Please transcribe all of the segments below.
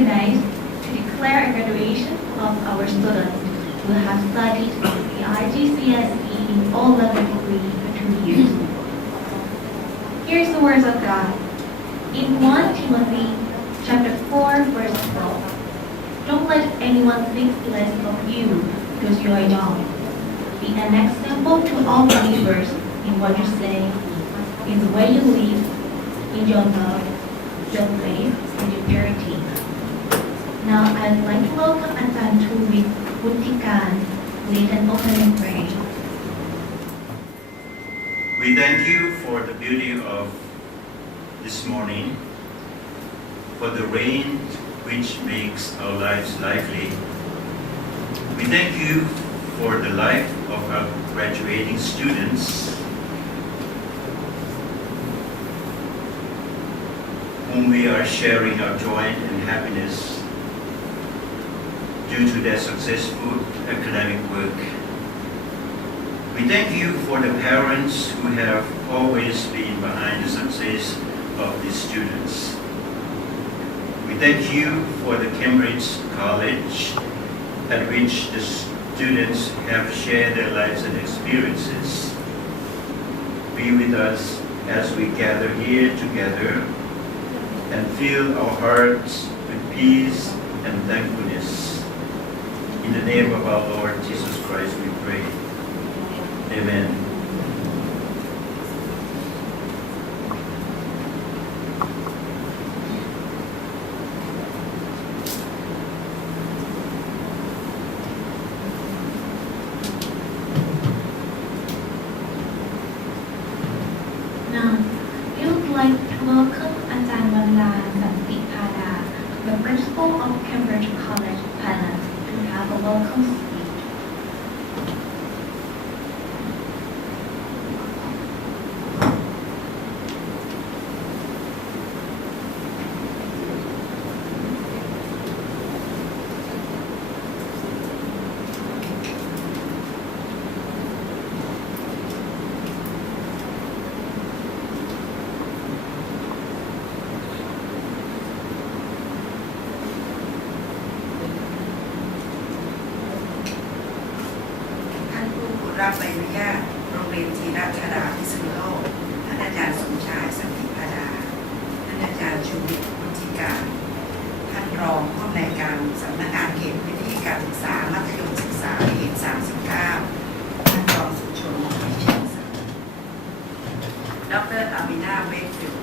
organized to declare a graduation of our students who have studied the IGCSE in all-level degree for 2 years. Here's the words of God. In 1 Timothy chapter 4, verse 12, don't let anyone think less of you because you are young. Be an example to all believers in what you say, in the way you live, in your love, your faith, and your purity. Now I'd like to welcome Ajahn Tuwit Wuttikan lead an opening prayer. We thank you for the beauty of this morning, for the rain which makes our lives lively. We thank you for the life of our graduating students, whom we are sharing our joy and happiness due to their successful academic work. We thank you for the parents who have always been behind the success of these students. We thank you for the Cambridge College at which the students have shared their lives and experiences. Be with us as we gather here together and fill our hearts with peace and thankfulness. In the name of our Lord Jesus Christ we pray. Amen. Now, we would like to welcome Ajahn Walla Santipada, the principal of Cambridge College, Thailand, to have a welcome speech.รับใบอนุญาตโรงเรียนธีรธาราพิษณุโลกท่านอาจารย์สมชายสันติพาดาท่านอาจารย์ชูวิทย์วุฒิการท่านรองผู้อำนวยการสำนักงานเขตพื้นที่การศึกษามัธยมศึกษาเขต39ท่านรองสุชนวิเชียรศักดิ์ดร. อามินาเวกฟิลด์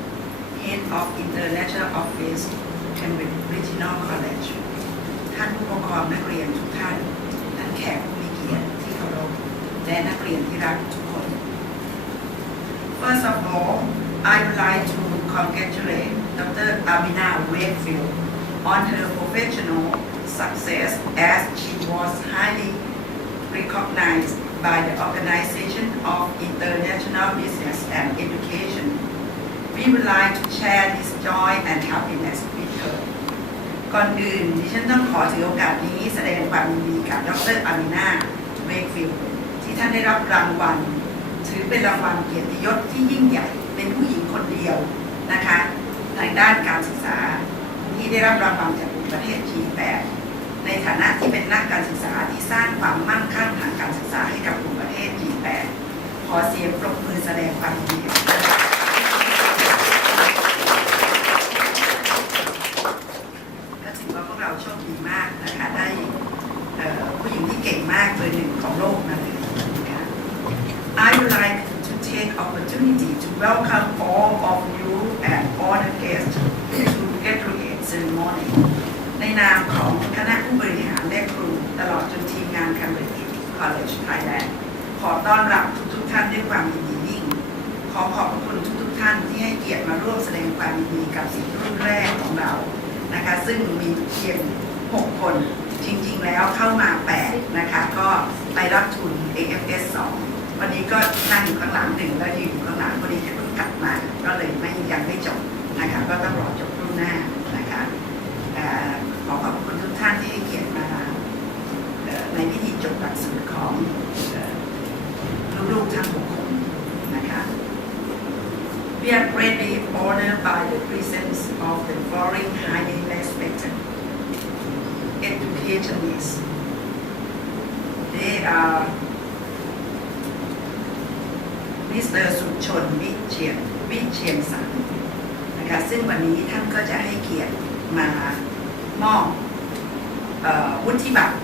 Head of International Office Cambridge Regional College ท่านผู้ปกครองนักเรียนทุกท่านท่านแขกผู้มีเกียรติที่เคารพและนักเรียนที่รักทุกคน First of all, I would like to congratulate Dr. Amina Wakefield on her professional success as she was highly recognized by the Organization of International Business and Education. We would like to share this joy and happiness with her. ก่อนอื่นดิฉันต้องขอถือโอกาสนี้แสดงความยินดีกับดร. Amina Wakefieldที่ท่านได้รับรางวัลถือเป็นรางวัลเกียรติยศที่ยิ่งใหญ่เป็นผู้หญิงคนเดียวนะคะในด้านการศึกษาที่ได้รับรางวัลจากประเทศ G8 ในฐานะที่เป็นนักการศึกษาที่สร้างความมั่งคั่งทางการศึกษาให้กับกลุ่มประเทศ G8 ขอเสียงปรบมือแสดงความยินดีก็ถือว่าพวกเราโชคดีมากนะคะได้ผู้หญิงที่เก่งมากเบอร์หนึ่งของโลกนั่นเอง I would like to take opportunity to welcome all of you and honored guests to graduate ceremony ในนามของคณะผู้บริหารและครูตลอดจนทีมงาน Cambridge College Thailand ขอต้อนรับทุกท่านด้วยความยินดียิ่งขอขอบคุณทุกท่านที่ให้เกียรติมาร่วมแสดงความยินดีกับศิษย์รุ่นแรกของเรานะคะซึ่งมีเพียง6 คนจริงๆแล้วเข้ามา8นะคะก็ไปรับทุน AFS 2วันนี้ก็นั่งอยู่ข้างหลัง1แล้วยืนอยู่ข้างหลังวันนี้จะเพิ่งกลับมาก็เลยยังไม่จบนะคะก็ต้องรอจบรุ่นหน้านะคะขอขอบคุณทุกท่านที่ให้เกียรติมาในพิธีจบหลักสูตรของลูกๆทั้ง6 คนนะคะ We are greatly honored by the presence of the following highly respected education is they are Mr. สุชนวิเชียรสันนะคะซึ่งวันนี้ท่านก็จะให้เกียรติมามอบวุฒิบัตร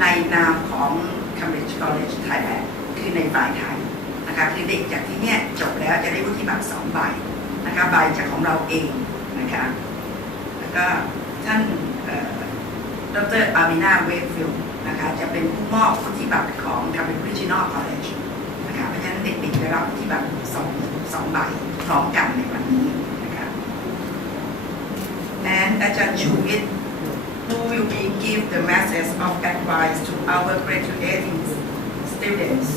ในนามของ Cambridge College Thailand คือในฝ่ายไทยนะคะคือเด็กจากที่เนี่ยจบแล้วจะได้วุฒิบัตร2ใบนะคะใบจากของเราเองนะคะแล้วก็ท่านดร. อามินาเวทฟิลด์นะคะจะเป็นผู้มอบวุฒิบัตรของ Cambridge Regional College นะคะเพราะฉะนั้นเด็กๆได้รับวุฒิบัตร2ใบพร้อมกันในวันนี้นะคะ and อาจารย์ชูวิทย์ who will be give the message of advice to our graduating students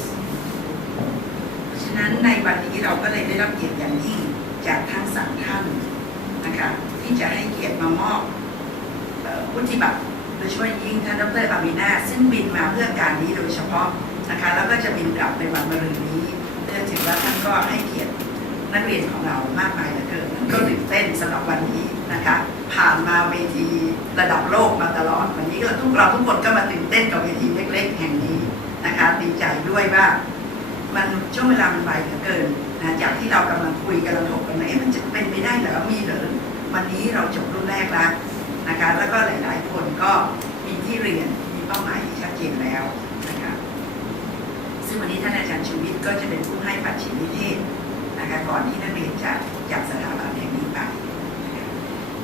ฉะนั้นในวันนี้เราก็เลยได้รับเกียรติอย่างยิ่งจากทั้ง3ท่านนะคะที่จะให้เกียรติมามอบวุฒิบัตรโดยเฉพาะยิ่งท่านดร. อามินาซึ่งบินมาเพื่อการนี้โดยเฉพาะนะคะแล้วก็จะบินกลับในวันมะรืนนี้เนื่องจากว่าท่านก็ให้เกียรตินักเรียนของเรามากมายเหลือเกินก็ตื่นเต้นสำหรับวันนี้นะคะผ่านมาเวทีระดับโลกมาตลอดวันนี้ก็เราทุกคนก็มาตื่นเต้นกับเวทีเล็กๆแห่งนี้นะคะดีใจด้วยว่ามันช่วงเวลามันไวเหลือเกินนะจากที่เรากำลังคุยกันเราถกกันว่ามันจะเป็นไปได้เหรอมีเหรอวันนี้เราจบรุ่นแรกแล้วนะคะแล้วก็หลายๆคนก็มีที่เรียนมีเป้าหมายที่ชัดเจนแล้วนะคะซึ่งวันนี้ท่านอาจารย์ชูวิทย์ก็จะเป็นผู้ให้ปัจฉิมนิเทศนะคะก่อนที่นักเรียนจะจากสถาบันแห่งนี้ไป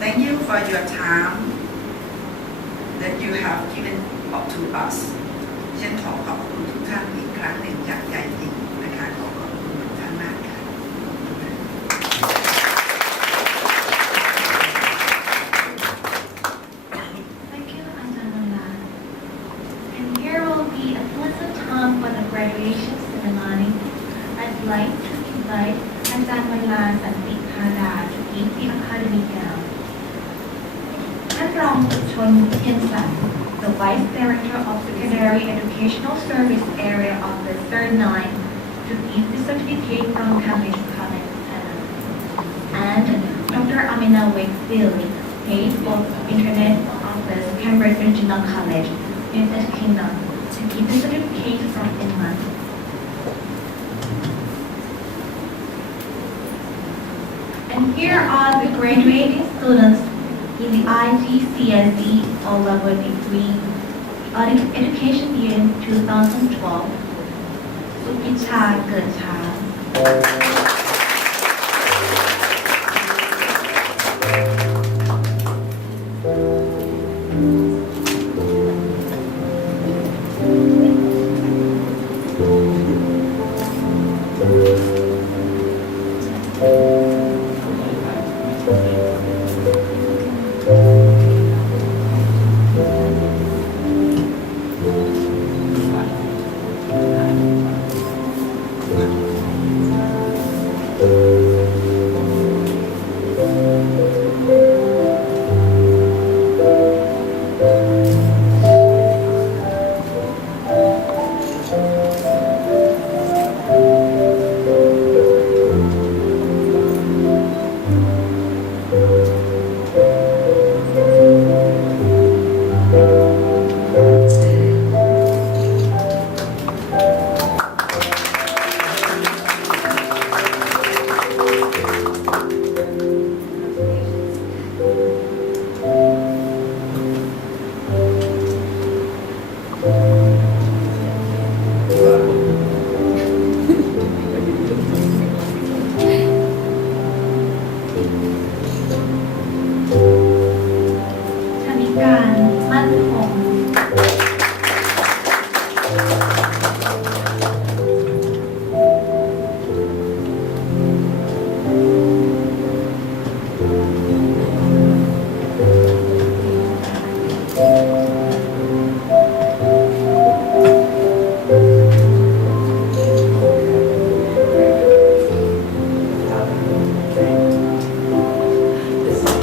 Thank you for your time that you have given up to us ฉันขอบคุณทุกท่านอีกครั้งหนึ่งจากใจจริงนะคะขอบคุณทุกท่านมากค่ะ Thank you, Ajahn. And here will be a pleasant time for the graduation ceremony. I'd like to invite Ajahn Santi Khada to give the academic gown. ท่านรองสุชนเทียนสัน the Vice Director of Secondary Educational Service Area of the Third Line, to give the certificate from Cambridge College, and Dr. Amina Wakefield, Head of Internet Office, Cambridge Regional College, United Kingdom, to give the certificate from England. And here are the graduating students in the IGCSE O-level degree education year 2012 สุพิชาเกิดช้า This is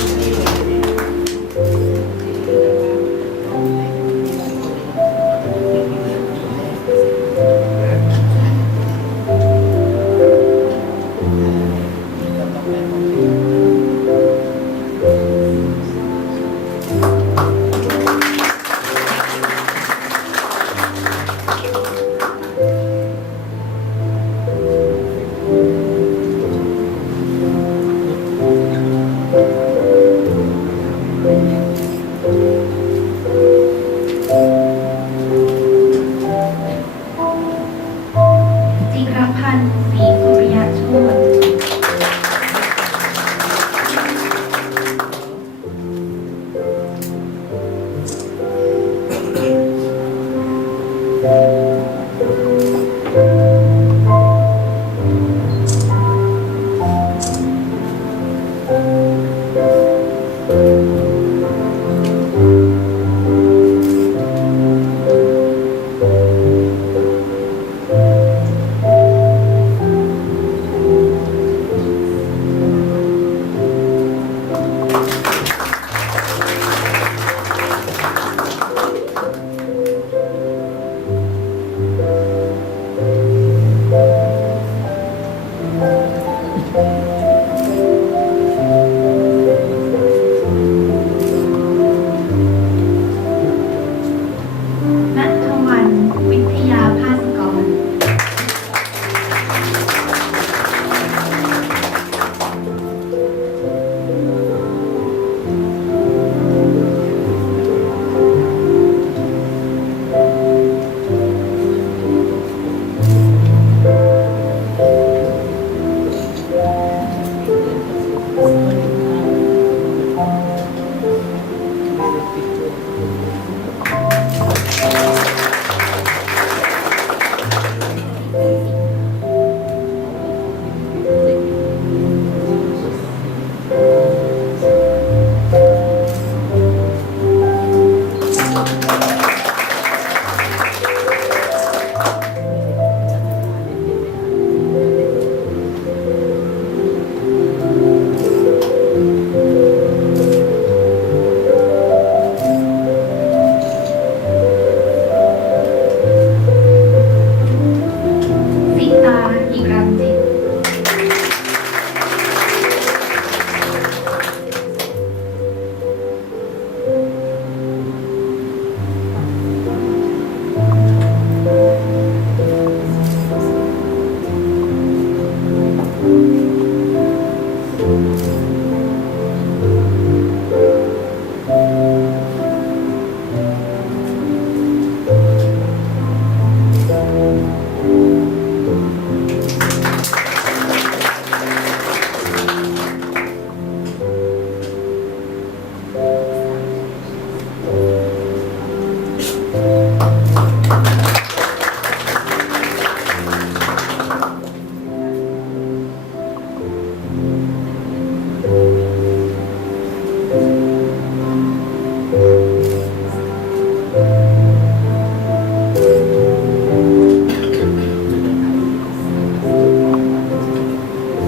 นัทวันวิทยาภาสกร สิตาหิรันจิต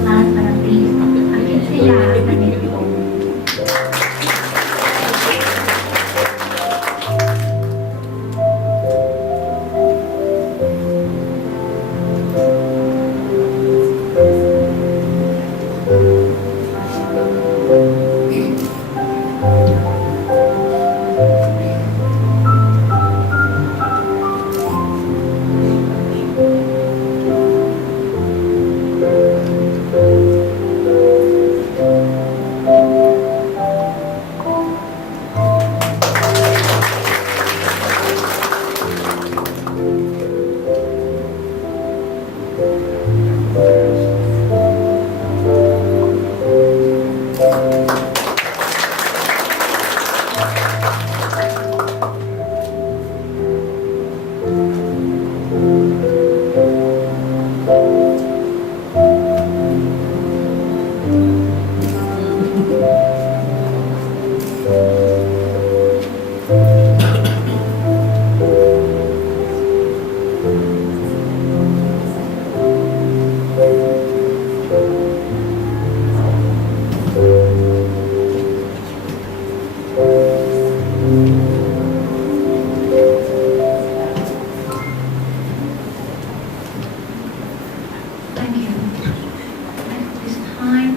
Last but not least อภิชยาสนิทวงศ์ Thank you. At this time,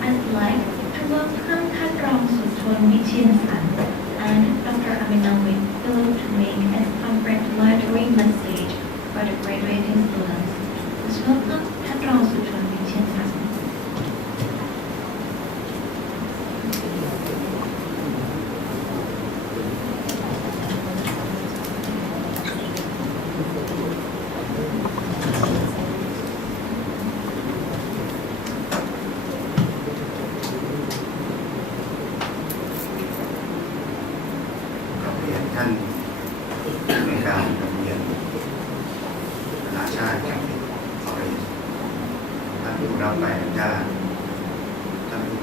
I'd like to welcome ท่านรองสุชนวิเชียรสันต์ and Dr. Aminawit Philip to make a congratulatory message for the graduating students. Please welcome ท่านรองสุชนวิเชียรสันต์ กับเรียนท่านในการโรงเรียนนานาชาติแห่งคอเลจท่านผู้รับใบอนุญาตท่านผู้บ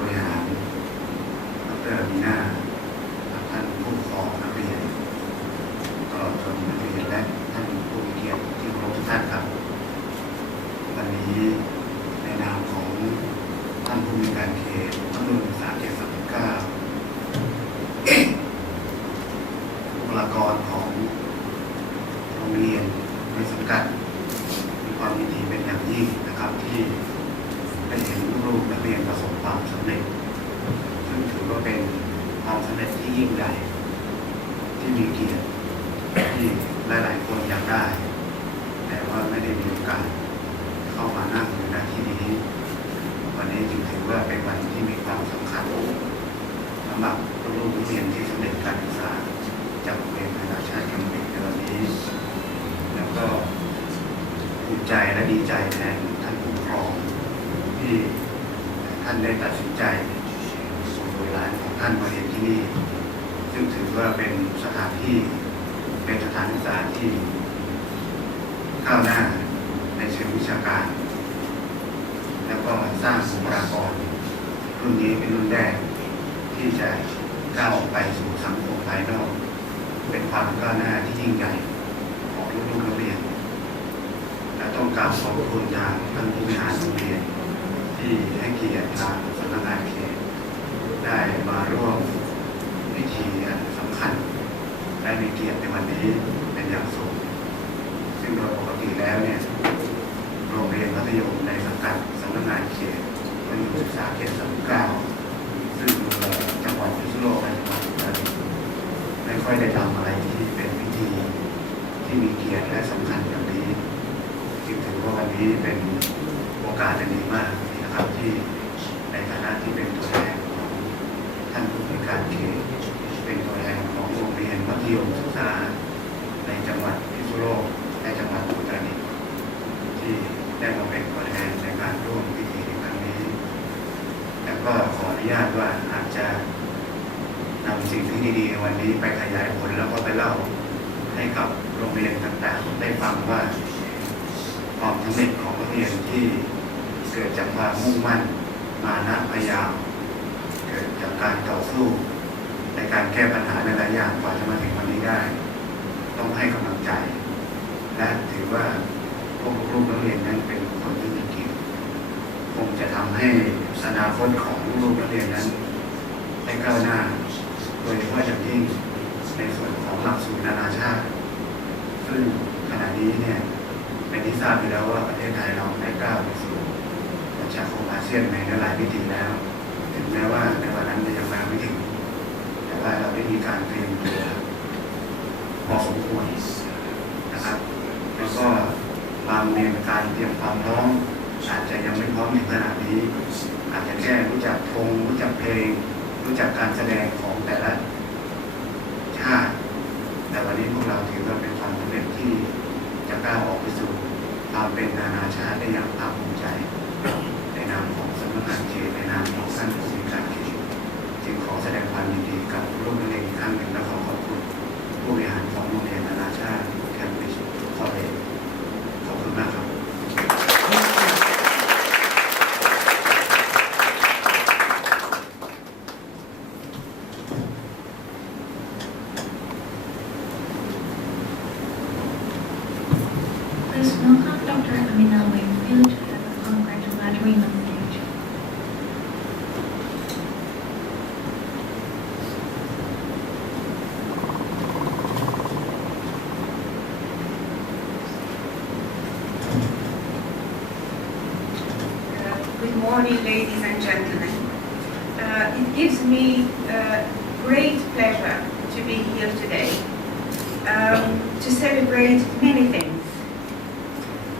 ยิ่งใหญ่ที่มีเกียรติที่หลายๆคนอยากได้แต่ว่าไม่ได้มีโอกาสเข้ามานั่งในหน้าที่นี้วันนี้จึงถือว่าเป็นวันที่มีความสำคัญสำหรับลูกนักเรียนที่สำเร็จการศึกษาจากโรงเรียนนานาชาติแคมบริดจ์ในวันนี้แล้วก็ภูมิใจและดีใจแทนท่านผู้ปกครองที่ท่านได้ตัดสินใจส่งหลานของท่านมาเรียนที่นี่ซึ่งถือว่าเป็นสถานที่เป็นสถานศึกษาที่ก้าวหน้าในเชิงวิชาการแล้วก็สร้างบุคลากรรุ่นนี้เป็นรุ่นแรกที่จะก้าวออกไปสู่สังคมภายนอกเป็นความก้าวหน้าที่ยิ่งใหญ่ของลูกนักเรียนและต้องกราบขอบคุณทางท่านผู้บริหารโรงเรียนที่ให้เกียรติทางสำนักงานเขตได้มาร่วมพิธีอันสำคัญและมีเกียรติในวันนี้เป็นอย่างสูงซึ่งโดยปกติแล้วเนี่ยโรงเรียนมัธยมในสังกัดสำนักงานเขตมัธยมศึกษาเขต39ซึ่งจังหวัดพิษณุโลกและจังหวัดอุตรดิตถ์ไม่ค่อยได้ทำอะไรที่เป็นพิธีที่มีเกียรติและสำคัญอย่างนี้จึงถือว่าวันนี้เป็นโอกาสอันดีมากนะครับที่ในฐานะที่เป็นตัวแทนของท่านผู้บริการเขตเป็นตัวแทนของโรงเรียนมัธยมศึกษาในจังหวัดพิษณุโลกและจังหวัดอุตรดิตถ์ที่ได้มาเป็นตัวแทนในการร่วมพิธีในครั้งนี้แล้วก็ขออนุญาตว่าอาจจะนำสิ่งที่ดีๆในวันนี้ไปขยายผลแล้วก็ไปเล่าให้กับโรงเรียนต่างๆได้ฟังว่าความสำเร็จของนักเรียนที่เกิดจากความมุ่งมั่นมานะพยายามเกิดจากการต่อสู้ในการแก้ปัญหาในหลายอย่างกว่าจะมาถึงวันนี้ได้ต้องให้กำลังใจและถือว่าพวกลูกนักเรียนนั้นเป็นคนที่มีเกียรติคงจะทำให้อนาคตของลูกนักเรียนนั้นได้ก้าวหน้าโดยเฉพาะอย่างยิ่งในส่วนของหลักสูตรนานาชาติซึ่งขณะนี้เนี่ยเป็นที่ทราบอยู่แล้วว่าประเทศไทยเราได้ก้าวไปสู่ประชาคมอาเซียนในหลายมิติแล้วถึงแม้ว่าในวันนั้นยังมาไม่ถึงแต่ว่าเราได้มีการเตรียมตัวพอสมควรนะครับแล้วก็บางเรียนการเตรียมความพร้อมอาจจะยังไม่พร้อมถึงขนาดนี้อาจจะแค่รู้จักธงรู้จักเพลงรู้จักการแสดงของแต่ละชาติแต่วันนี้พวกเราถือว่าเป็นความสำเร็จที่จะก้าวออกไปสู่ความเป็นนานาชาติได้อย่างภาคภูมิใจในนามของสำนักงานเขตในนามของท่านผู้บริการเขตจึงขอแสดงความยินดีกับลูกนักเรียนอีกครั้งหนึ่งและขอขอบคุณผู้บริหารของโรงเรียนนานาชาติแคมบริดจ์คอลเลจขอบคุณมากครับ Please welcome Dr. Amina Wakefield as a congratulatory message. Good morning, ladies and gentlemen. It gives me great pleasure to be here today to celebrate many things.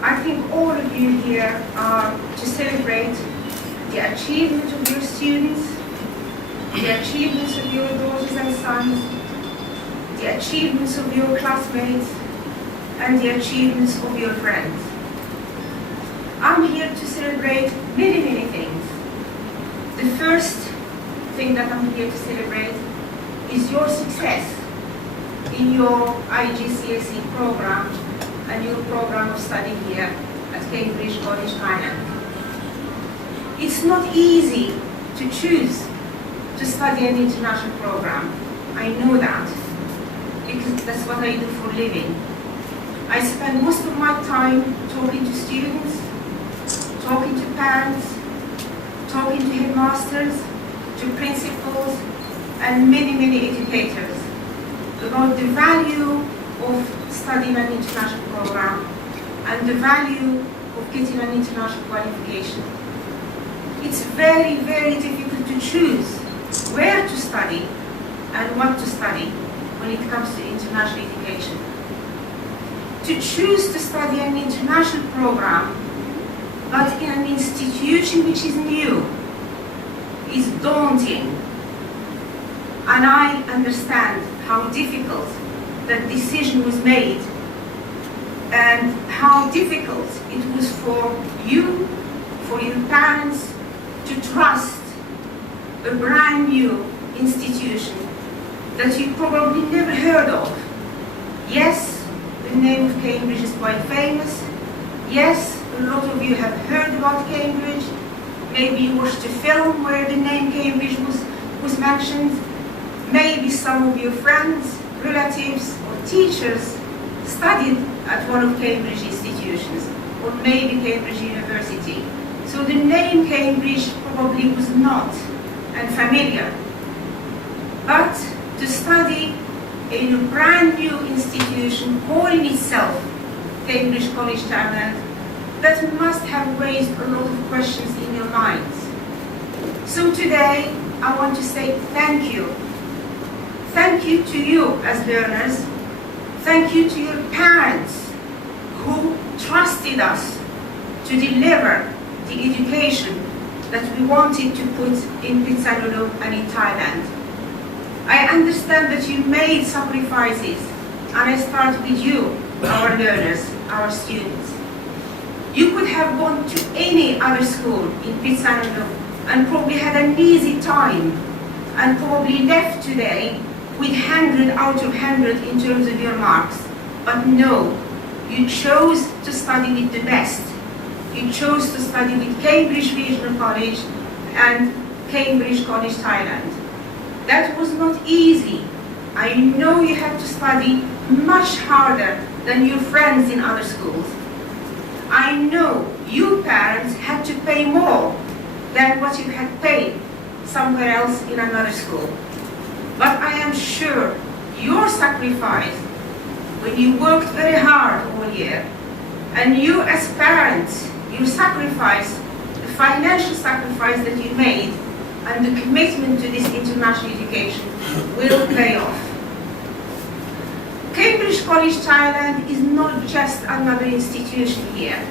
I think all of you here are to celebrate the achievement of your students, the achievements of your daughters and sons, the achievements of your classmates, and the achievements of your friends. I'm here to celebrate many, many things. The first thing that I'm here to celebrate is your success in your IGCSE program and your program of study here at Cambridge College, Thailand. It's not easy to choose to study an international program. I know that because that's what I do for a living. I spend most of my time talking to students, talking to parents, talking to headmasters, to principals, and many, many educators about the value of studying an international program and the value of getting an international qualification. It's very, very difficult to choose where to study and what to study when it comes to international education. To choose to study an international program, but in an institution which is new, is daunting. And I understand how difficult that decision was made and how difficult it was for you, for your parents, to trust a brand new institution that you probably never heard of. Yes, the name of Cambridge is quite famous. Yes, a lot of you have heard about Cambridge. Maybe you watched a film where the name Cambridge was mentioned. Maybe some of your friends, relatives, or teachers studied at one of Cambridge institutions, or maybe Cambridge University. So the name Cambridge probably was not unfamiliar. But to study in a brand new institution calling itself Cambridge College Thailand, that must have raised a lot of questions in your minds. So today I want to say thank you. Thank you to you as learners. Thank you to your parents who trusted us to deliver the education that we wanted to put in Pitsanulok and in Thailand. I understand that you made sacrifices, and I start with you, our learners, our students. You could have gone to any other school in Pitsanulok and probably had an easy time and probably left today with 100 out of 100 in terms of your marks. But no, you chose to study with the best. You chose to study with Cambridge Regional College and Cambridge College Thailand. That was not easy. I know you had to study much harder than your friends in other schools. I know you parents had to pay more than what you had paid somewhere else in another school. But I am sure your sacrifice, when you worked very hard all year, and you as parents, your sacrifice, the financial sacrifice that you made, and the commitment to this international education will pay off. Cambridge College Thailand is not just another institution here.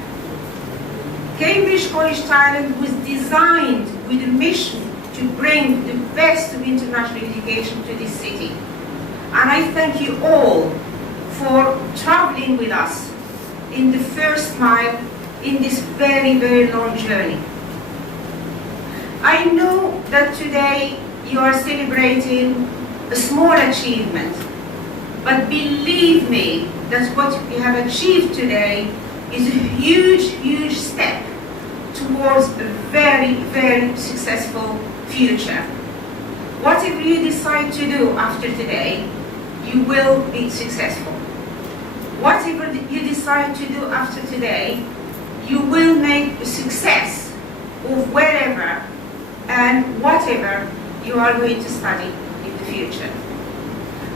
Cambridge College Thailand was designed with a mission to bring the best of international education to this city. And I thank you all for traveling with us in the first mile in this very, very long journey. I know that today you are celebrating a small achievement, but believe me that what you have achieved today is a huge, huge step towards a very, very successful future. Whatever you decide to do after today, you will be successful. Whatever you decide to do after today, you will make a success of wherever and whatever you are going to study in the future.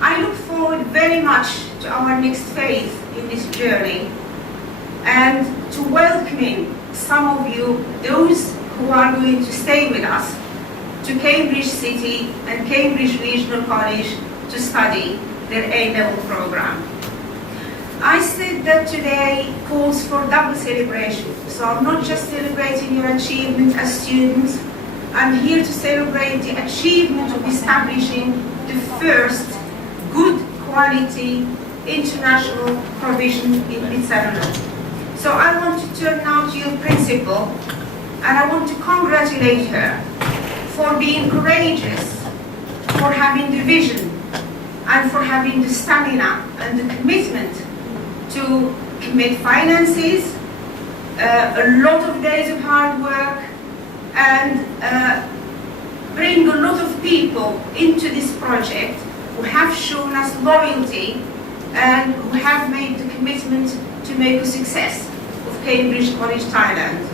I look forward very much to our next phase in this journey and to welcoming some of you, those who are going to stay with us, to Cambridge City and Cambridge Regional College to study their A-level program. I said that today calls for double celebration, so I'm not just celebrating your achievement as students, I'm here to celebrate the achievement of establishing the first good quality international provision in Pitsanulok. So I want to turn now to your principal, and I want to congratulate her for being courageous, for having the vision, and for having the stamina and the commitment to commit finances, a lot of days of hard work, and bring a lot of people into this project who have shown us loyalty and who have made the commitment to make a success of Cambridge College Thailand.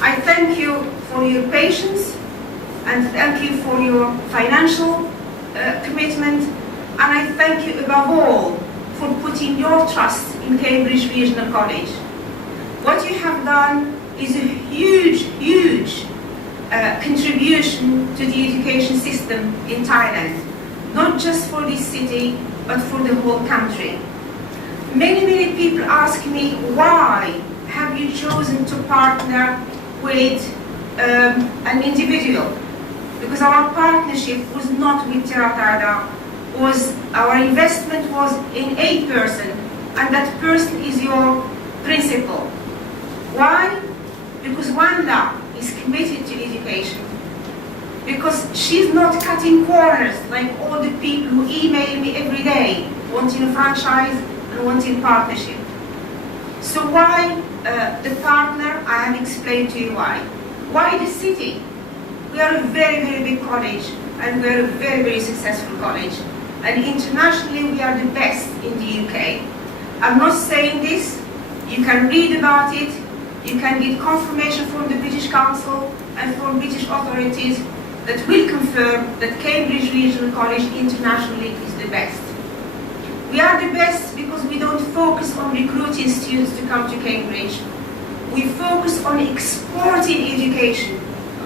I thank you for your patience and thank you for your financial commitment, and I thank you above all for putting your trust in Cambridge Regional College. What you have done is a huge, huge contribution to the education system in Thailand. not just for this city, but for the whole country. Many people ask me, why have you chosen to partner with an individual? Because our partnership was not with Teratada, our investment was in a person, and that person is your principal. Why? Because Wanda is committed to education. Because she's not cutting corners like all the people who email me every day, wanting a franchise and wanting partnership. So why the partner? I have explained to you why. Why the city? We are a very big college, and we are a very successful college. And internationally, we are the best in the UK. I'm not saying this. You can read about it. You can get confirmation from the British Council and from British authorities that will confirm that Cambridge Regional College internationally is the best. We are the best because we don't focus on recruiting students to come to Cambridge. We focus on exporting education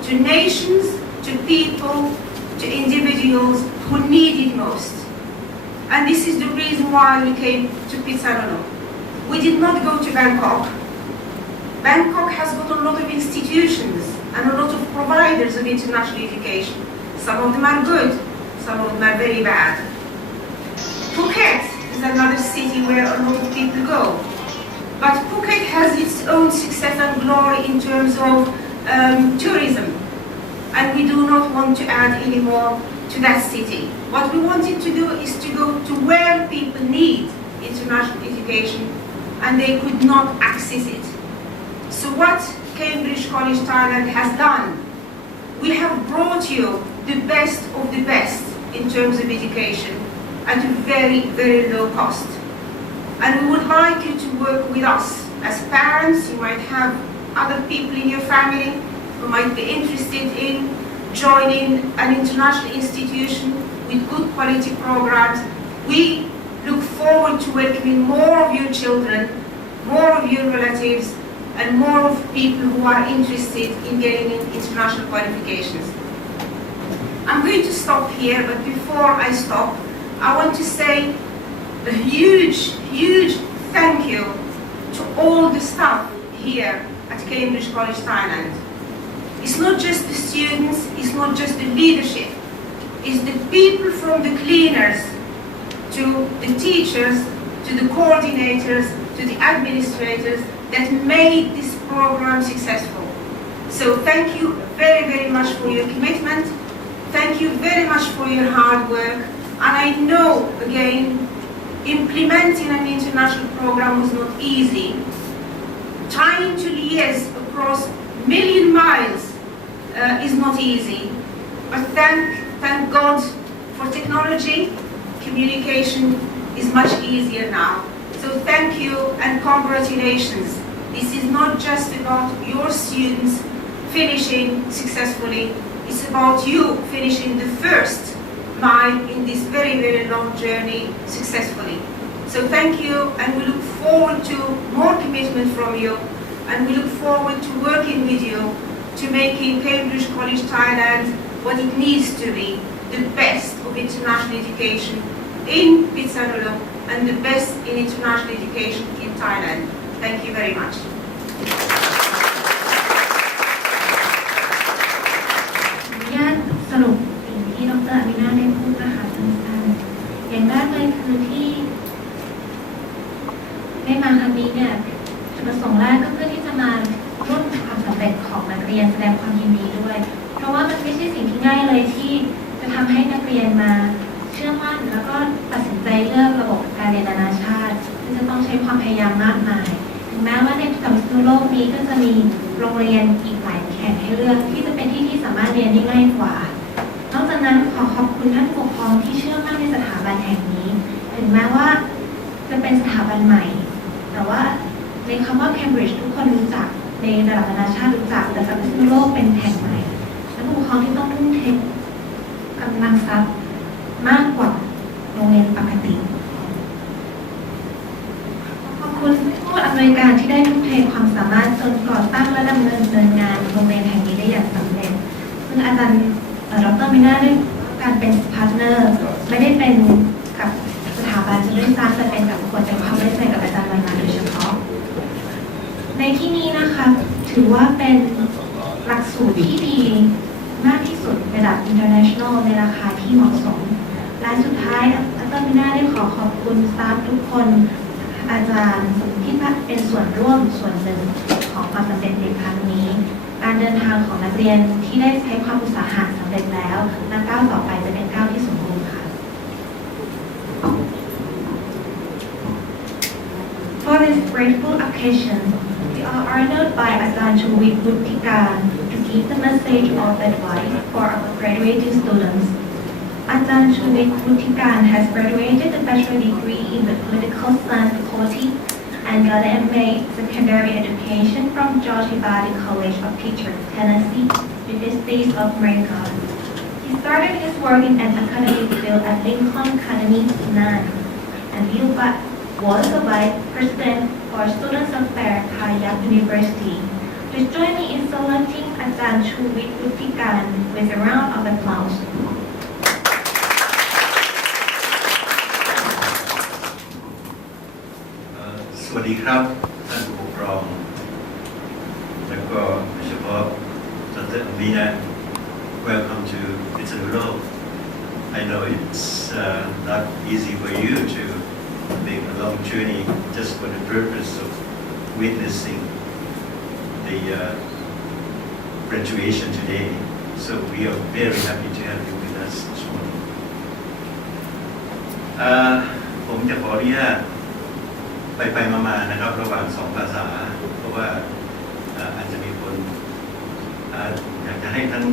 to nations, to people, to individuals who need it most. And this is the reason why we came to Pitsanulok. We did not go to Bangkok. Bangkok has got a lot of institutions and a lot of providers of international education. Some of them are good, some of them are very bad. Phuket is another city where a lot of people go. But Phuket has its own success and glory in terms of tourism. And we do not want to add any more to that city. What we wanted to do is to go to where people need international education and they could not access it. So what Cambridge College Thailand has done, we have brought you the best of the best in terms of education at a very low cost. And we would like you to work with us. As parents, you might have other people in your family who might be interested in joining an international institution with good quality programs. We look forward to welcoming more of your children, more of your relatives, and more of people who are interested in gaining international qualifications. I'm going to stop here, but before I stop, I want to say a huge thank you to all the staff here at Cambridge College Thailand. It's not just the students, it's not just the leadership, it's the people from the cleaners to the teachers, to the coordinators, to the administrators that made this program successful. So thank you very much for your commitment. Thank you very much for your hard work. And I know, again, implementing an international program was not easy. Trying to liaise across million miles is not easy. But thank God for technology. Communication is much easier now. So thank you and congratulations. This is not just about your students finishing successfully. It's about you finishing the first mile in this very long journey successfully. So thank you, and we look forward to more commitment from you, and we look forward to working with you to making Cambridge College Thailand what it needs to be, the best of international education in Pitsanulok and the best in international education in Thailand. Thank you very much. สรุปสิ่งที่ดร.อามินาได้พูดนะคะสั้นๆอย่างแรกเลยคือที่ได้มาครั้งนี้เนี่ยจุดประสงค์แรกก็เพื่อที่จะมาร่วมความสำเร็จของนักเรียนแสดงความยินดีด้วยเพราะว่ามันไม่ใช่สิ่งที่ง่ายเลยที่จะทำให้นักเรียนมาเชื่อมั่นแล้วก็ตัดสินใจเลือกระบบการเรียนนานาชาติซึ่งจะต้องใช้ความพยายามมากมายถึงแม้ว่าในกับพิษณุโลกนี้ก็จะมีโรงเรียนอีกหลายแห่งให้เลือกที่จะเป็นที่สามารถเรียนได้ง่ายกว่านอกจากนั้นขอขอบคุณท่านผู้ปกครองที่เชื่อมั่นในสถาบันแห่งนี้ถึงแม้ว่าจะเป็นสถาบันใหม่แต่ว่าในคำว่า Cambridge ทุกคนรู้จักในระดับนานาชาติรู้จักแต่กับพิษณุโลกเป็นแห่งใหม่และผู้ปกครองที่ต้องทุ่มเทกำลังทรัพย์มากกว่าโรงเรียนปกติขอบคุณผู้อำนวยการที่ได้ทุ่มเทความสามารถจนก่อตั้งและดำเนินงานโรงเรียนแห่งนี้ได้อย่างสำเร็จซึ่งอาจารย์ดร.มิน่าได้การเป็นพาร์ทเนอร์ ไม่ได้เป็นกับสถาบันจะด้วยซ้ำแต่เป็นกับคนแต่ความไม่ได้เป็นกับอาจารย์วันมาโดยเฉพาะในที่นี้นะคะถือว่าเป็นหลักสูตรที่ดีมากที่สุดระดับ international ในราคาที่เหมาะสมและสุดท้ายอาจารย์มิน่าได้ขอบคุณสตาฟทุกคนอาจารย์ที่เป็นส่วนร่วมส่วนหนึ่งของความสำเร็จในครั้งนี้การเดินทางของนักเรียนที่ได้ใช้ความอุตสาหะสำเร็จแล้วและก้าวต่อไปจะเป็นก้าวที่สมบูรณ์ค่ะ For this grateful occasion, we are honored by Ajahn Chuvit Buttikan to give the message of advice for our graduating students. Ajahn Chuvit Buttikan has graduated the bachelor degree in the political science faculty and got an MA secondary education from George Peabody College of Teachers, Tennessee, United States of America. He started his work in an academic field at Lincoln Academy, Thailand, and he was the vice president for Students Affairs, Thailand University. Please join me in saluting Ajahn Chuvit Buttikan with a round of applause. สวัสดีครับท่านผู้ปกครองและก็โดยเฉพาะดร. Amina welcome to Pittsburgh. I know it's not easy for you to make a long journey just for the purpose of witnessing the graduation today. So we are very happy to have you with us this morning. ผมจะขออนุญาตไปมาๆนะครับระหว่าง2ภาษาเพราะว่าอาจจะมีคนอยากจะให้ทั้ง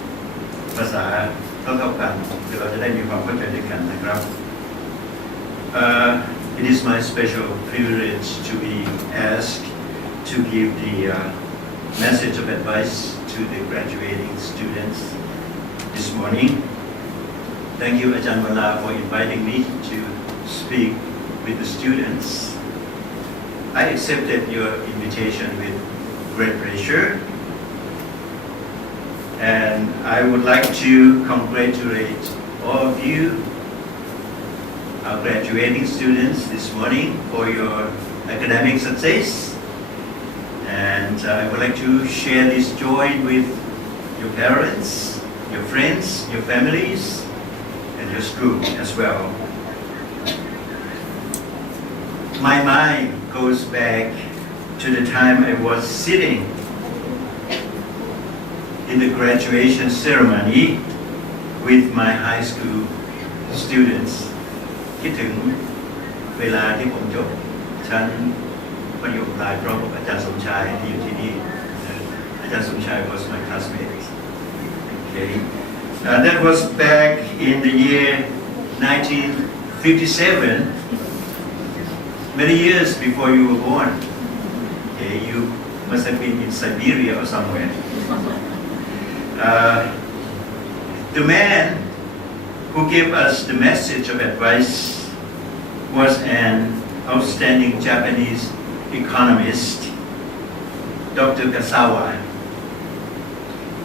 2ภาษาเท่ากันคือเราจะได้มีความเข้าใจด้วยกันนะครับ It is my special privilege to be asked to give the message of advice to the graduating students this morning. Thank you, Ajahn Wala, for inviting me to speak with the students. I accepted your invitation with great pleasure, and I would like to congratulate all of you, our graduating students this morning, for your academic success. And I would like to share this joy with your parents, your friends, your families, and your school as well. My mind goes back to the time I was sitting in the graduation ceremony with my high school students. คิดถึงเวลาที่ผมจบชั้นประถมปลายพร้อมกับอาจารย์สมชายที่อยู่ที่นี่อาจารย์สมชาย was my classmate. Okay. That was back in the year 1957.Many years before you were born. Okay, you must have been in Siberia or somewhere. The man who gave us the message of advice was an outstanding Japanese economist, Dr. Kasawa.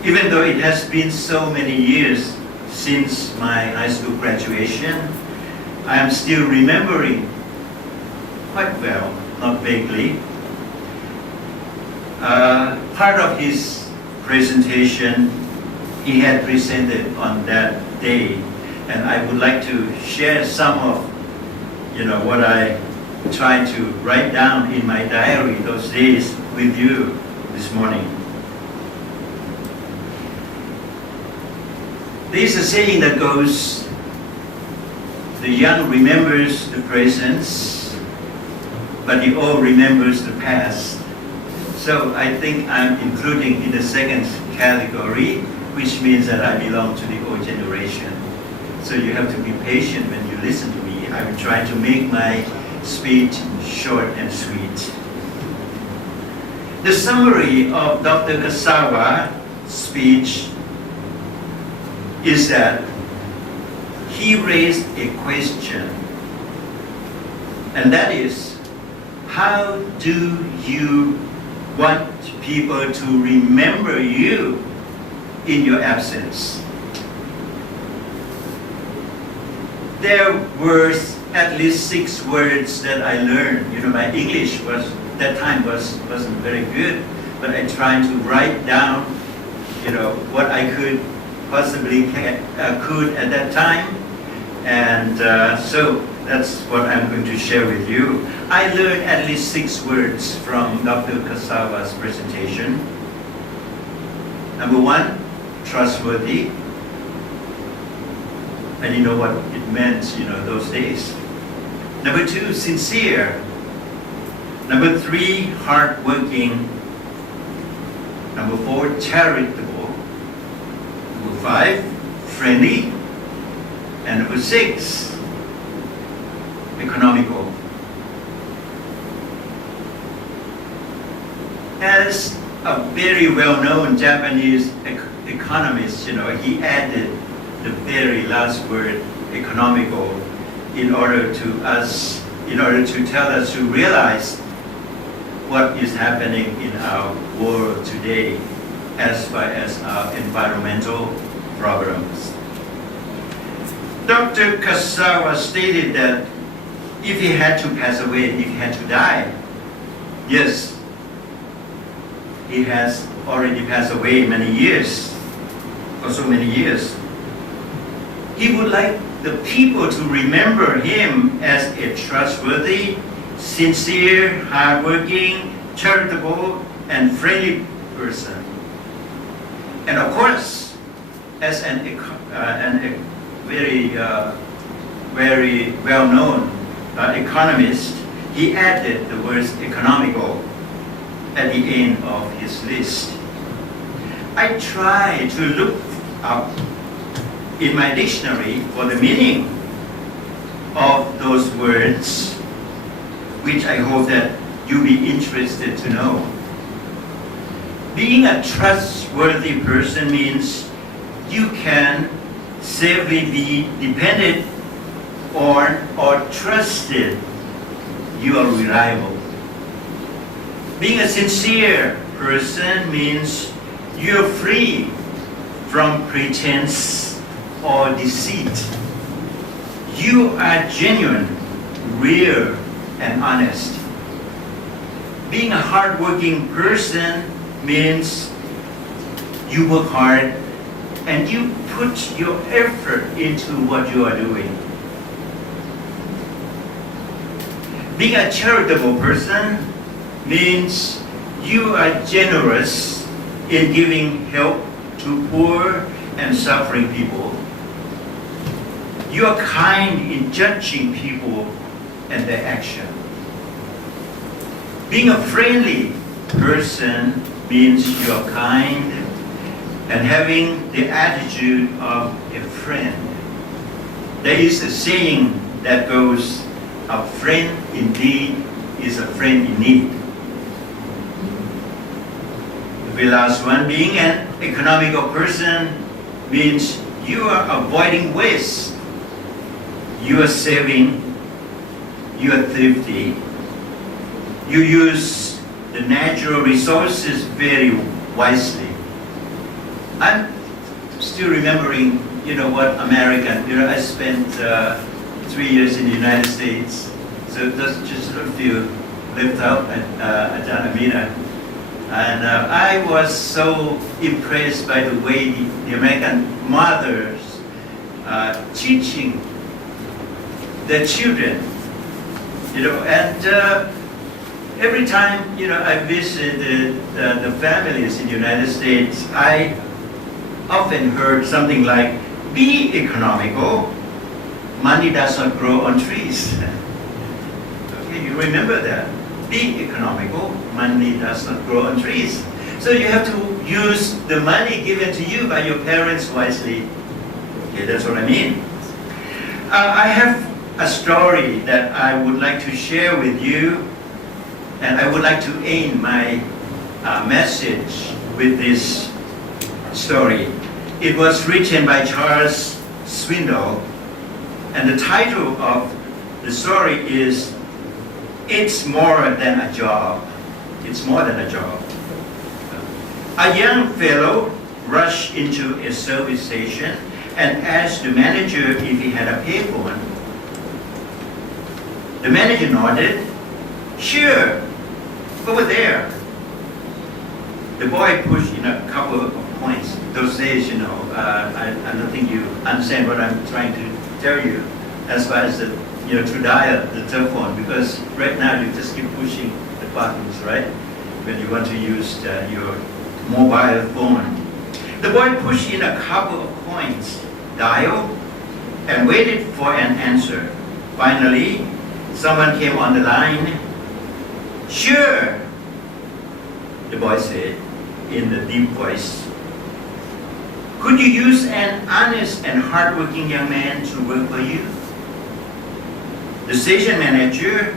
Even though it has been so many years since my high school graduation, I am still remembering quite well, not vaguely. Part of his presentation he had presented on that day, and I would like to share some of, what I tried to write down in my diary those days with you this morning. There is a saying that goes, the young remembers the present,but the old remembers the past. So I think I'm including in the second category, which means that I belong to the old generation. So you have to be patient when you listen to me. I will try to make my speech short and sweet. The summary of Dr. Kasawa's speech is that he raised a question, and that is,How do you want people to remember you in your absence? there were at least 6 words that I learned. My English that time wasn't very good, but I tried to write down, what I could possibly could at that time, and so that's what I'm going to share with you. I learned at least 6 words from Dr. Kasawa's presentation. Number 1, trustworthy. I didn't know what it meant, those days. Number 2, sincere. Number 3, hardworking. Number 4, charitable. Number 5, friendly. And number 6, economical. As a very well-known Japanese economist, he added the very last word, economical, in order to tell us to realize what is happening in our world today as far as our environmental problems. Dr. Kasawa stated that if he had to pass away, if he had to die, yes, he has already passed away many years, for so many years. He would like the people to remember him as a trustworthy, sincere, hardworking, charitable, and friendly person. And of course, as a very well-known economist, he added the words economical at the end of his list. I tried to look up in my dictionary for the meaning of those words, which I hope that you'll be interested to know. Being a trustworthy person means you can safely be depended on or trusted. You are reliable. Being a sincere person means you're free from pretense or deceit. You are genuine, real, and honest. Being a hardworking person means you work hard and you put your effort into what you are doing. Being a charitable person means you are generous in giving help to poor and suffering people. You are kind in judging people and their action. Being a friendly person means you are kind and having the attitude of a friend. There is a saying that goes, a friend indeed is a friend in need. The last one, being an economical person means you are avoiding waste. You are saving, you are thrifty, you use the natural resources very wisely. I'm still remembering, what American, I spent 3 years in the United States, so that's just a few left out at Amina. And I was so impressed by the way the American mothers teaching their children, and every time, I visit the families in the United States, I often heard something like, be economical, money does not grow on trees. Okay, you remember that? Be economical, money does not grow on trees. So you have to use the money given to you by your parents wisely. Okay, that's what I mean. I have a story that I would like to share with you, and I would like to end my message with this story. It was written by Charles Swindoll, and the title of the story is It's More Than a Job. It's more than a job. A young fellow rushed into a service station and asked the manager if he had a payphone. The manager nodded. Sure, over there. The boy pushed in a couple of points. Those days, I don't think you understand what I'm trying to tell you as far as to dial the telephone, because right now you just keep pushing the buttons, right? When you want to use your mobile phone. The boy pushed in a couple of coins, dialed, and waited for an answer. Finally, someone came on the line. Sure, the boy said in the deep voice. Could you use an honest and hardworking young man to work for you? The station manager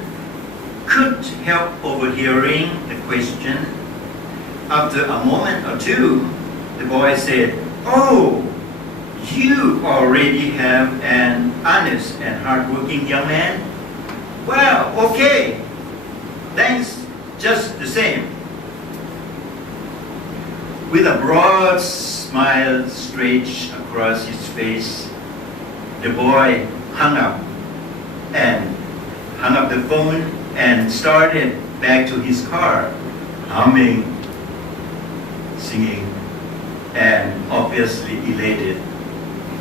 couldn't help overhearing the question. After a moment or two, the boy said, Oh, you already have an honest and hardworking young man? Well, okay. Thanks, just the same. With a broad smile stretched across his face, the boy hung up the phone and started back to his car, humming, singing, and obviously elated.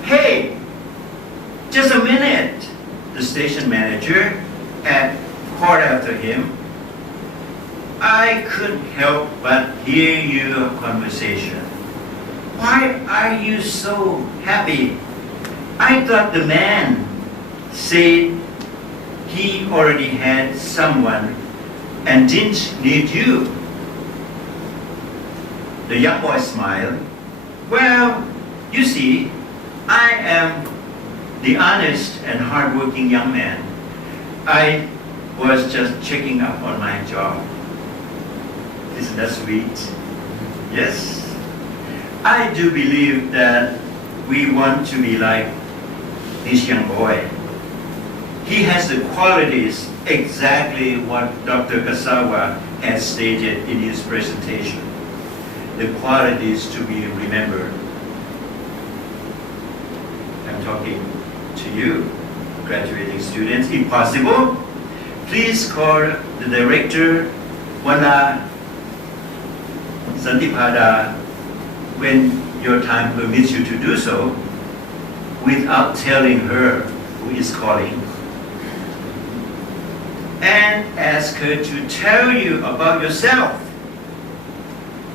Hey, just a minute, the station manager had called after him. I couldn't help but hear your conversation. Why are you so happy? I thought the man said he already had someone and didn't need you. The young boy smiled. Well, you see, I am the honest and hardworking young man. I was just checking up on my job. Isn't that sweet? Yes. I do believe that we want to be like this young boy. He has the qualities exactly what Dr. Kasawa has stated in his presentation. The qualities to be remembered. I'm talking to you, graduating students. If possible, please call the director, Wana Santipada, when your time permits you to do so, without telling her who is calling. And ask her to tell you about yourself.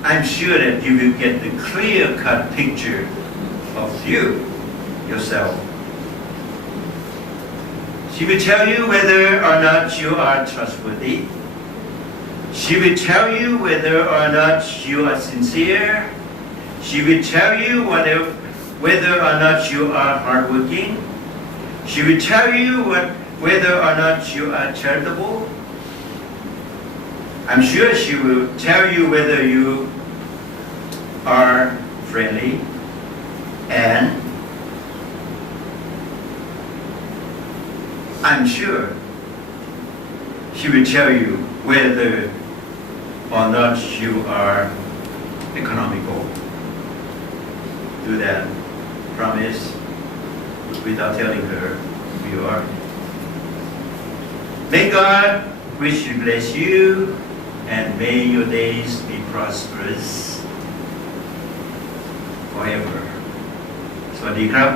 I'm sure that you will get the clear-cut picture of you, yourself. She will tell you whether or not you are trustworthy. She will tell you whether or not you are sincere. She will tell you whether or not you are hardworking. She will tell you whether or not you are charitable. I'm sure she will tell you whether you are friendly, and I'm sure she will tell you whether or not you are economical. Do that. Promise, without telling her who you are. May God richly bless you, and may your days be prosperous forever. สวัสดีครับ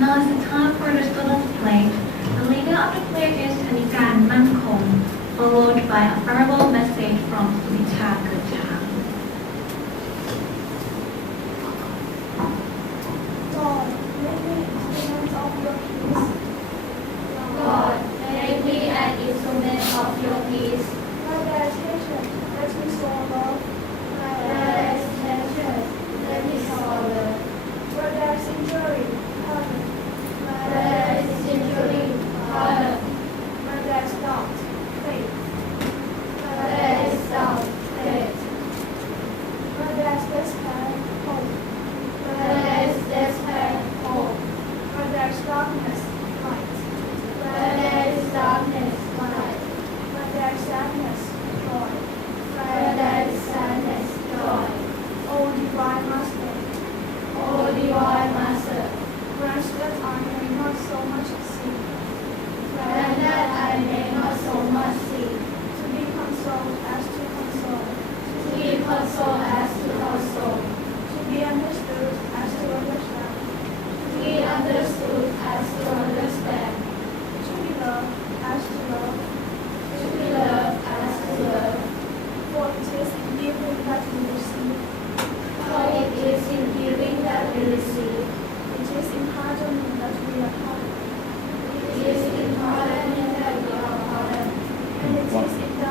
Now is the time for the students' play. The leader of the play is Anikan Mankong, followed by a farewell message from Sudita Gurchang. God, make me instruments of your peace. God, make me an instrument of your peace. Where there is hatred, let me sow love. Where there is hatred, let me sow love. Where there is injury, pardon. Where there is injury, pardon. Where there is doubt, faith. Where there is doubt, faith.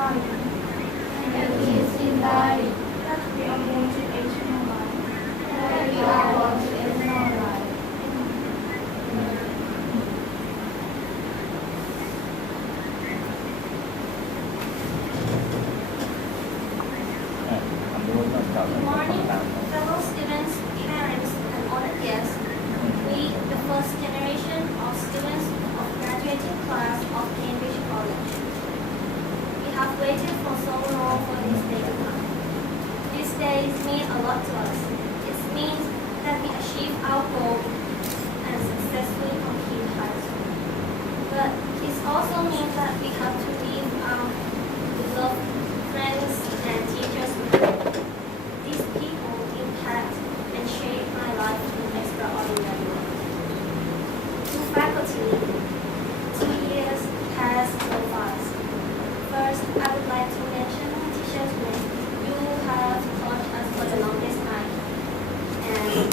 body, and peace in body, that we are born to eternal life. that we are born to eternal life. Good morning, fellow students, parents, and honored guests. We, the first generation of students of graduating class of Cambridge College. We have waited for so long for this day to come. These days mean a lot to us. It means that we achieve our goal and successfully complete high school. But it also means that we have to leave our beloved friends and teachers behind. These people impact and shape my life in extraordinary ways. To faculty, 2 years passed so fast. First, I would like to mention my teacher's name. You have taught us for the longest time. And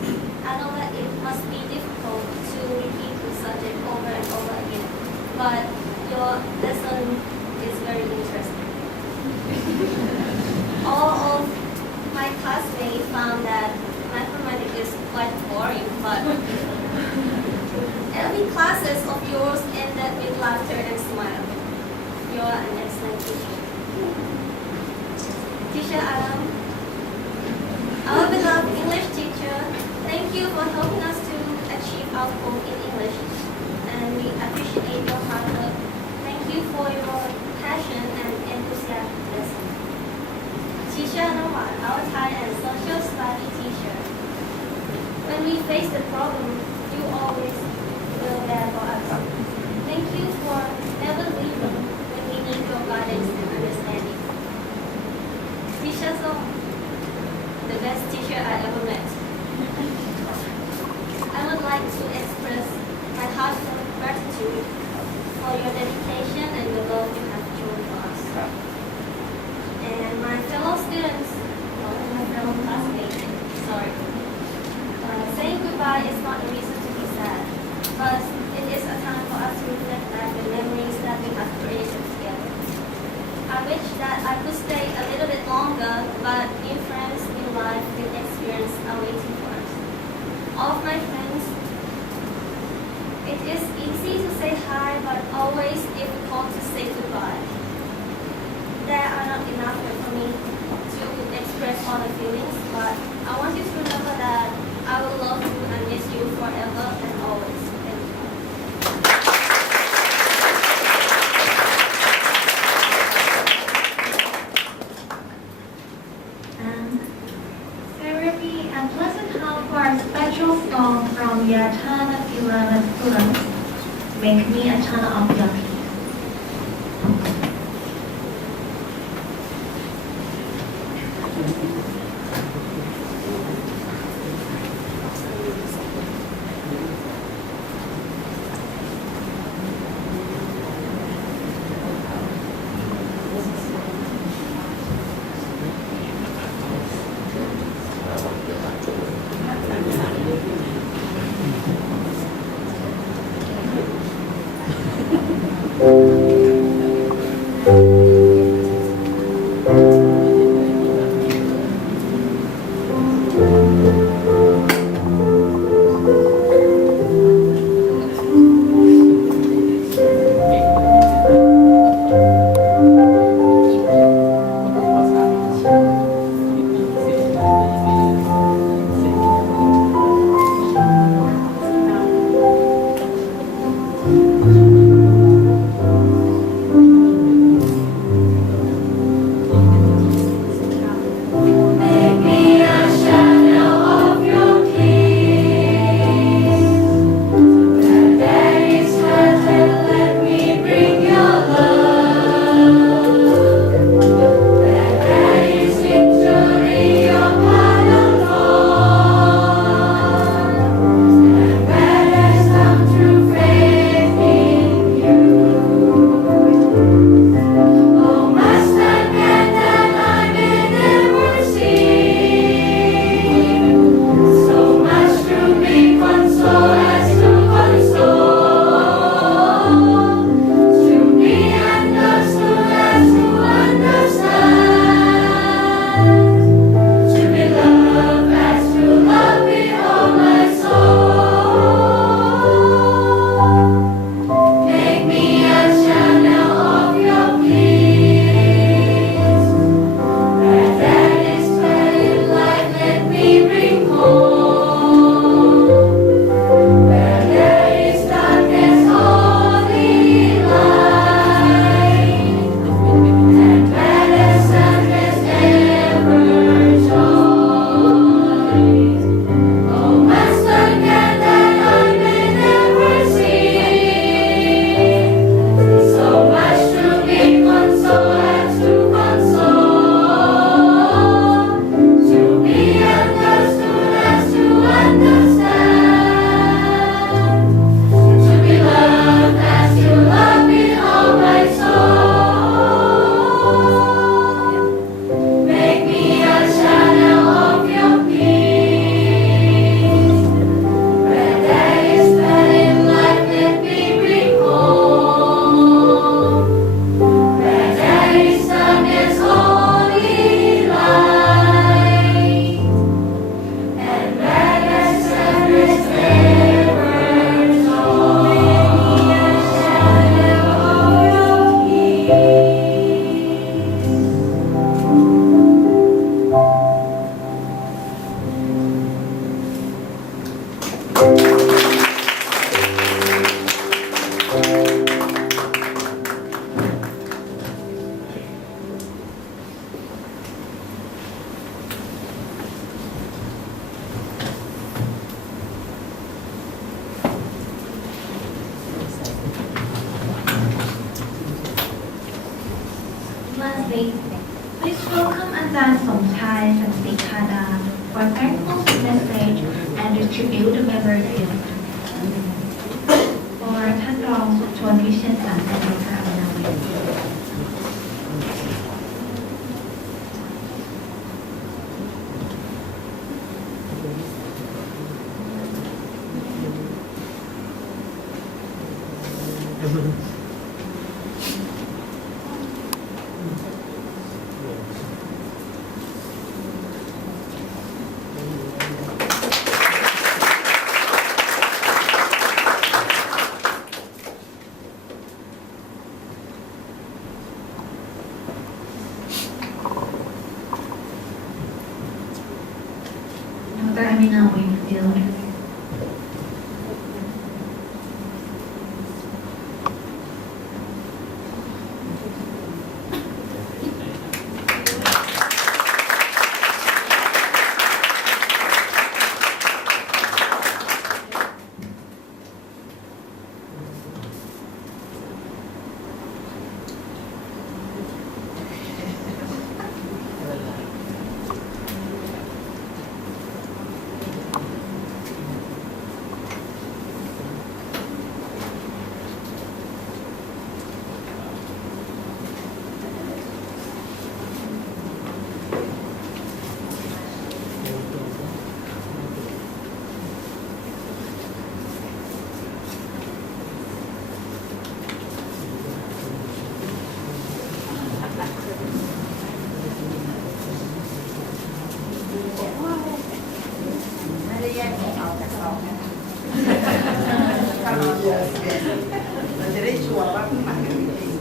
I know that it must be difficult to repeat the subject over and over again. But your lesson is very interesting. All of my classmates found that mathematics is quite boring, but every classes of yours ended with laughter and smile. You are an excellent teacher. Teacher Adam, our beloved English teacher, thank you for helping us to achieve our goal in English, and we appreciate your hard work. Thank you for your passion and enthusiasm. Teacher Nawal, our Thai and social study teacher. When we face the problem, you always will there for us. Thank you for never leaving when we need your guidance and understanding. Teacher Song, the best teacher I ever met. I would like to express my heartfelt gratitude for your dedication and the love you have shown for us. And my fellow students, my fellow classmates, sorry. Saying goodbye is not a reason to be sad, but it is a time for us to reflect back the memories that we have created together. I wish that I could stay a little bit longer, but new friends, new life, new experience are waiting for us. All of my friends, it is easy to say hi, but always difficult to say goodbye. There are not enough words for me to express all the feelings, but I want you to remember that I will love you and miss you forever and always. Thank you. And serenity and pleasant help for a special song from Yatana 11 students. Make me a channel of your peace. faith. Please welcome Ajahn Somchai Santikada for thankful message and distribute the membership. For ท่านรองสุชนวิเชียรสันติภาพนาวิน Dr. Amina Winfield.ไม่ได้แยกของเราจากเรานะคะถ้าเราเจอเราจะได้ชัวร์ว่ามันเป็นจริง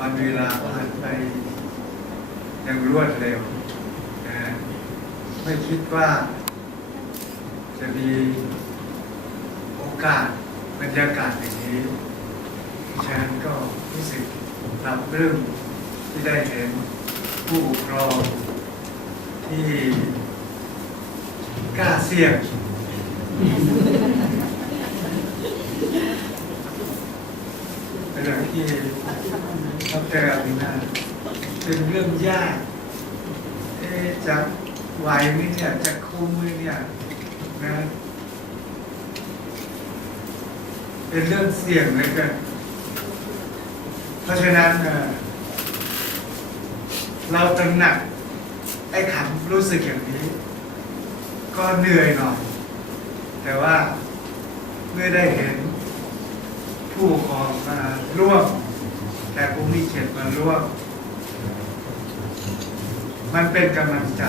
วันเวลาผ่านไปอย่างรวดเร็วนะไม่คิดว่าจะมีโอกาสบรรยากาศอย่างนี้ฉันก็รู้สึกปลาปลื้มที่ได้เห็นผู้ปกครองที่กล้าเสี่ยงเป็นเรื่องที่ต้องเจอกันนะเป็นเรื่องยากจะไหวไหมเนี่ยจะคุมไหมเนี่ยนะเป็นเรื่องเสี่ยงเลยกันเพราะฉะนั้นเราตระหนักไอ้ขันรู้สึกอย่างนี้ก็เหนื่อยหน่อยแต่ว่าเมื่อได้เห็นผู้ปกครองมาร่วมแต่ผู้มีเกียรติมาร่วมมันเป็นกำลังใจ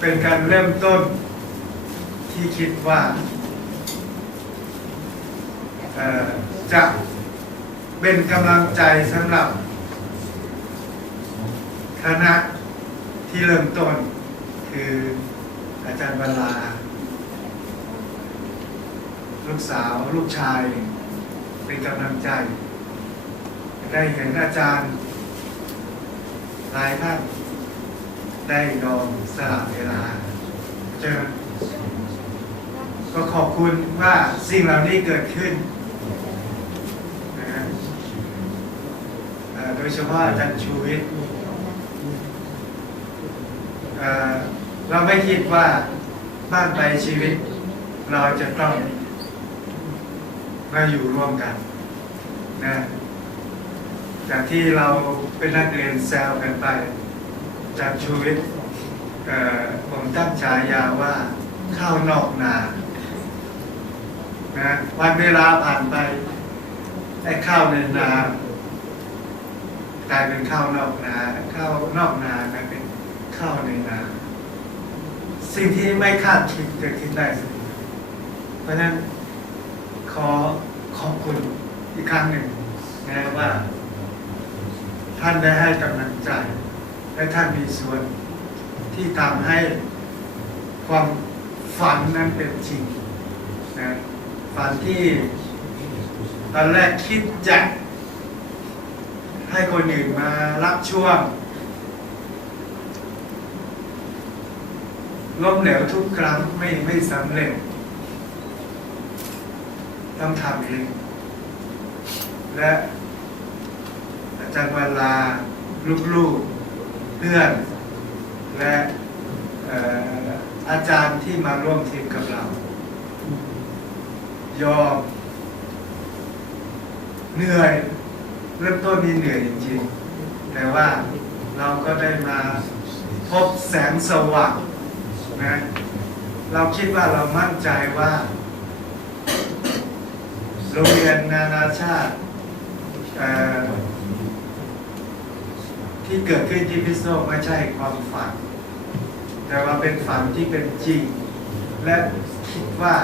เป็นการเริ่มต้นที่คิดว่าจะเป็นกำลังใจสำหรับคณะที่เริ่มต้นคืออาจารย์บรรลาลูกสาวลูกชายเป็นกำลังใจได้เห็นอาจารย์หลายท่านได้ยอมสละเวลาเจอก็ขอบคุณว่าสิ่งเหล่านี้เกิดขึ้นโดยเฉพาะอาจารย์ชูวิทย์เราไม่คิดว่าบ้านปลายชีวิตเราจะต้องมาอยู่ร่วมกันนะจากที่เราเป็นนักเรียนแซวกันไปจากชูวิทย์ผมตั้งฉายาว่าข้าวนอกนานะวันเวลาผ่านไปไอ้ข้าวในนากลายเป็นข้าวนอกนาข้าวนอกนากลายเป็นข้าวในนาสิ่งที่ไม่คาดคิดเกิดขึ้นได้เสมอ ราะฉะนั้นขอขอบคุณอีกครั้งหนึ่งนะว่าท่านได้ให้กำลังใจและท่านมีส่วนที่ทำให้ความฝันนั้นเป็นจริงนะฝันที่ตอนแรกคิดจะให้คนอื่นมารับช่วงล้มเหลวทุกครั้งไม่สำเร็จต้องทำเองและอาจารย์วลาลูกๆเพื่อนและอาจารย์ที่มาร่วมทีมกับเรายอมเหนื่อยเริ่มต้นนี่เหนื่อยจริงๆแต่ว่าเราก็ได้มาพบแสงสว่างนะเราคิดว่าเรามั่นใจว่าโรงเรียนนานาชาติที่เกิดขึ้นที่พิษณุโลกไม่ใช่ความฝันแต่ว่าเป็นฝันที่เป็นจริงและคิดว่า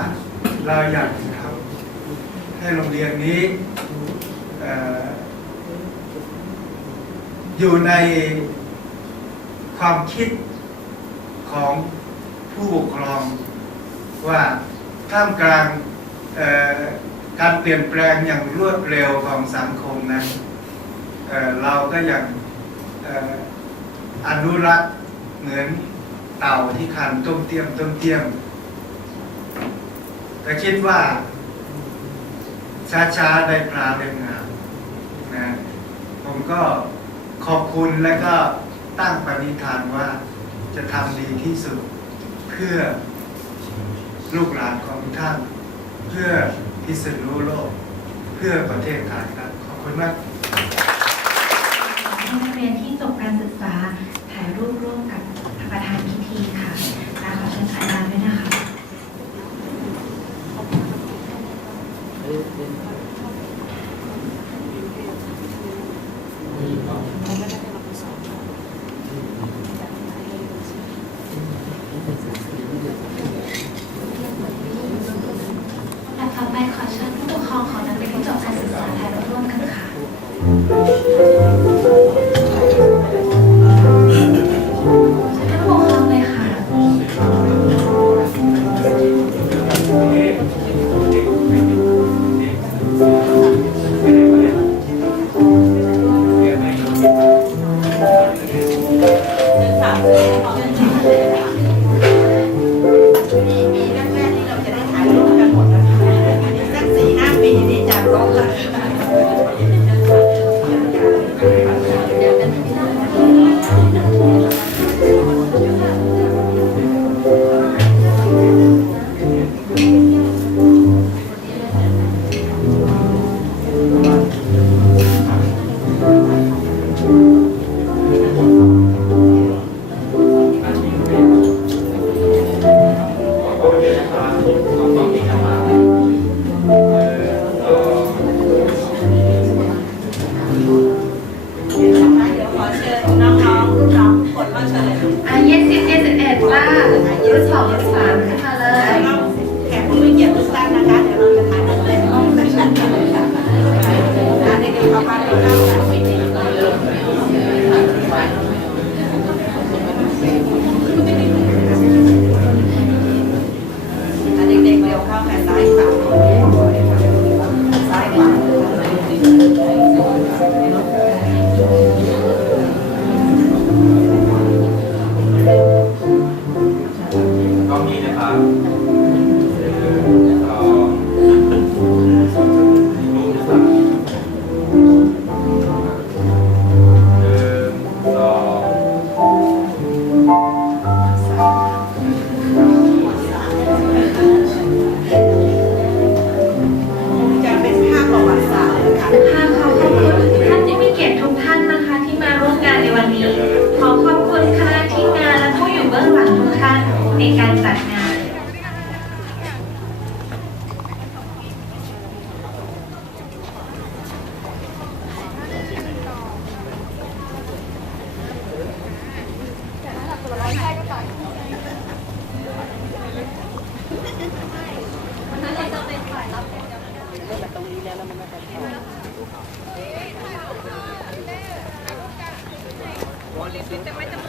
เราอยากทำให้โรงเรียนนี้อยู่ในความคิดของผู้ปกครองว่าท่ามกลางการเปลี่ยนแปลงอย่างรวดเร็วของสังคมนั้นเราก็ยังอนุรักษ์เหมือนเต่าที่คันต้มเตี้ยมแต่คิดว่าช้าๆได้ปลาได้งามนะผมก็ขอบคุณและก็ตั้งปณิธานว่าจะทำดีที่สุดเพื่อลูกหลานของท่านเพื่อพิษณุโลกเพื่อประเทศไทยครับขอบคุณมากให้นักเรียนที่จบการศึกษาถ่ายรูปร่วมกับประธานพิธีค่ะและขอเชิญอาจารย์ด้วยนะคะต่อไปขอเชิญผู้ปกครองของนักเรียนที่จบการศึกษาถ่ายรูปร่วมกันค่ะเชิญท่านผู้ปกครองเลยค่ะ Boleh kita macam